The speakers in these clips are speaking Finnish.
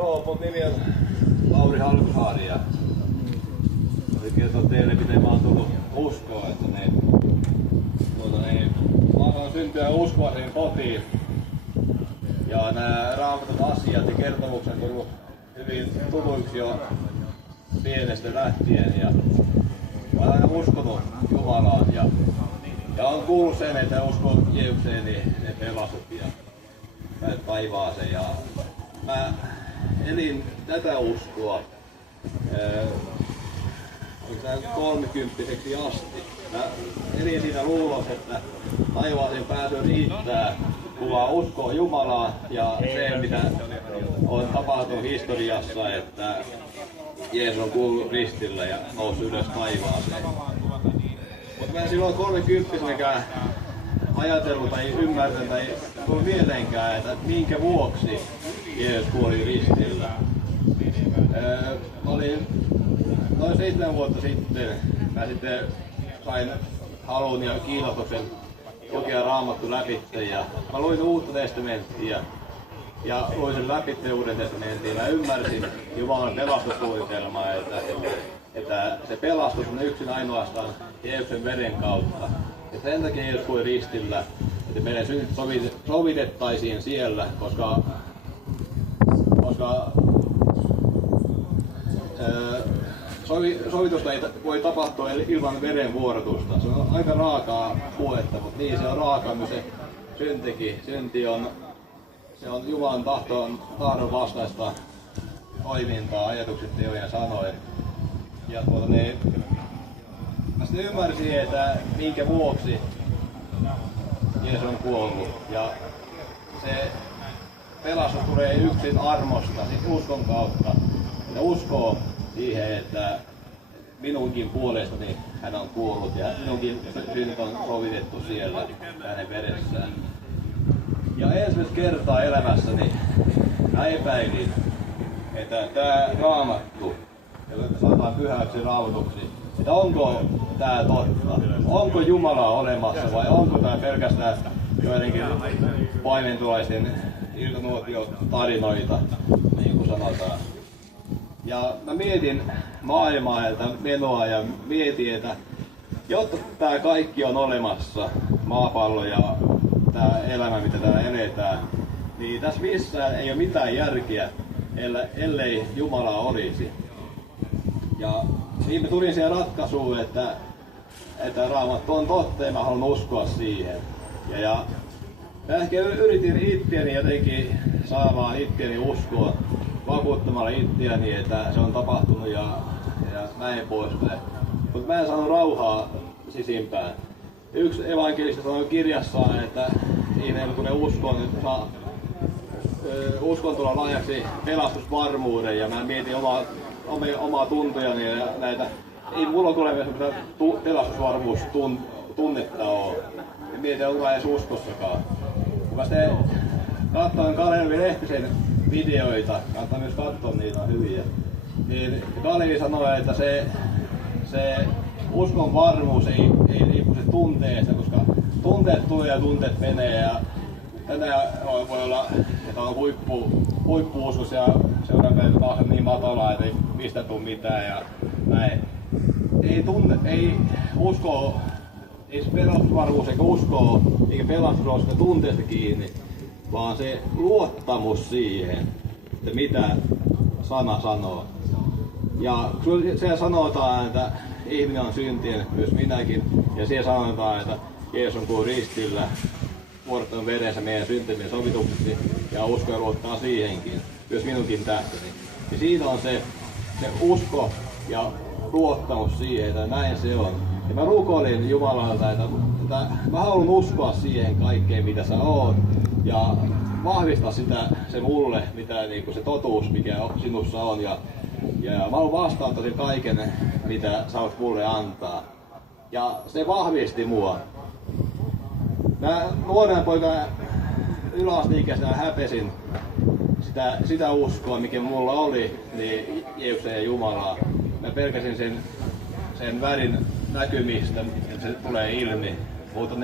Joo, mun nimi on Lauri Halkusaari ja kerron teille, miten mä oon tullut uskoa, että mä oon syntyä uskovaiseen kotiin. Ja nämä raamatun asiat ja kertomukset on tullut hyvin tutuiksi jo pienestä lähtien. Ja mä oon aina uskonut Jumalaan ja on kuullut sen, että uskon Jeesukseen, niin ne pelastut ja taivaaseen. Ja mä elin tätä uskoa 30-vuotiaaksi asti. Mä elin siinä luulossa, että taivaaseen pääsy riittää, kun vaan uskoo Jumalaa ja se, mitä on tapahtunut historiassa, että Jeesus on kuollut ristillä ja noussut ylös taivaaseen. Mutta mä en silloin 30-vuotiaaksi ajatellut tai ymmärtänyt tai tullut mieleenkään, että minkä vuoksi Jeesus kuoli ristillä. Olin noin 7 vuotta sitten, mä sitten sain halun ja kiinnostuksen lukea Raamattu läpi ja mä luin Uutta testamenttia ja luin sen läpi Uuden testamentin. Mä ymmärsin Jumalan pelastussuunnitelmaa, että se pelastus on yksin ainoastaan Jeesuksen veren kautta. Ja sen takia Jeesus kuoli ristillä, että meidän syntit sovitettaisiin siellä, koska sovitusta ei voi tapahtua ilman verenvuorotusta. Se on aika raakaa puhetta, mutta niin se on raakaa myös se syntikin. Synti on Jumalan tahdon vastaista toimintaa, ajatukset, teoja ja sanoja. Ja mä sitten ymmärsin, että minkä vuoksi Jeesus on kuollut. Ja se pelastus tulee yksin armosta, siis uskon kautta. Ja uskoo siihen, että minunkin puolestani hän on kuollut ja minunkin synnit on sovitettu siellä hänen veressään. Ja ensimmäistä kertaa elämässäni mä epäilin, että tämä Raamattu, joka sanotaan pyhäksi raamatuksi, että onko tämä totta? Onko Jumala olemassa vai onko tämä pelkästään joidenkin paimentulaisten iltanuotiotarinoita, niin kuin sanotaan. Ja mä mietin maailmaa ja menoa ja mietin, että jotta tämä kaikki on olemassa, maapallo ja tämä elämä, mitä täällä eletään, niin tässä missään ei ole mitään järkeä, ellei Jumala olisi. Ja niin mä tulin siihen ratkaisuun, että Raamattu on totta ja mä haluan uskoa siihen. Ja mä ehkä yritin itseäni jotenkin saamaan itseäni uskoa, vakuuttamalla itseäni, että se on tapahtunut ja näin poispäin. Mutta mä en saanut rauhaa sisimpään. Yksi evankelista sanoi kirjassaan, että ihminen kun ne uskoo, niin saa uskontolla laajaksi pelastusvarmuuden. Ja mä mietin omaa tuntojani ja näitä. Ei mulla tule vielä pelastusvarmuustunnetta ole. Ja mietin, onko edes uskossakaan. Mä sitten katsoin Kalevi Lehtisen videoita, kannattaa myös katsoa, niitä on hyviä. Niin Kalevi sanoi, että se uskon varmuus ei riippu se tunteesta, koska tunteet tulee ja tunteet menee. Ja tänään voi olla, että on huippu-uskos ja seuraavan päivänä taas on niin matala, että ei mistä tule mitään ja näin. Ei usko, ei se pelastusvarmuus eikä usko, eikä pelastus ole sitä tunteesta kiinni, vaan se luottamus siihen, että mitä sana sanoo. Ja siellä sanotaan, että ihminen on syntien, myös minäkin, ja siellä sanotaan, että Jeesus on kuollut ristillä, vuodattanut verensä meidän syntien sovituksesti, ja usko ja luottaa siihenkin, myös minunkin tähtäni. Ja siitä on se usko ja luottamus siihen, että näin se on. Ja mä rukoilin Jumalalta, että mä haluan uskoa siihen kaikkeen, mitä sä oot, ja vahvistaa se mulle, mitä niin se totuus, mikä sinussa on. Ja mä haluan vastaanottaa sen kaiken, mitä sä voit mulle antaa. Ja se vahvisti mua. Mä nuorena poikana yläasteikäisenä häpesin sitä uskoa, mikä mulla oli, niin Jeesukseen ja Jumalaa. Mä pelkäsin sen värin näkymistä, että se tulee ilmi. Mutta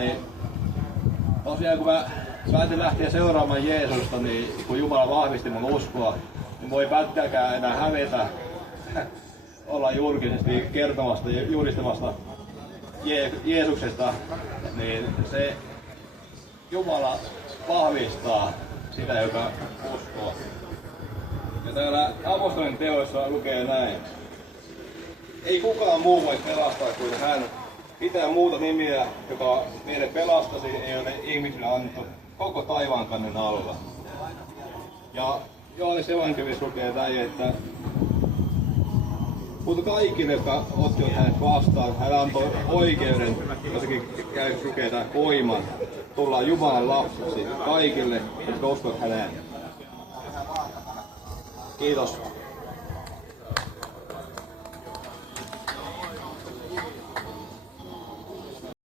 tosiaan kun mä päätin lähteä seuraamaan Jeesusta, niin kun Jumala vahvisti mun uskoa, voi pätkääkään enää hävetä olla julkisesti kertomasta ja julistamasta Jeesuksesta, niin se Jumala vahvistaa sitä, joka uskoo. Ja täällä apostolien teoissa lukee näin. Ei kukaan muu voi pelastaa kuin hän. Mitään muuta nimiä, joka meille pelastasi, ei ole ihmisille annettu koko taivaankannen alla. Ja Johannes evankeliumissa lukee näin, että mutta kaikille, jotka ottivat hänet vastaan, hän antoi oikeuden, jossakin lukee tämän voiman, tulla Jumalan lapsiksi kaikille, jotka uskovat häneen. Kiitos.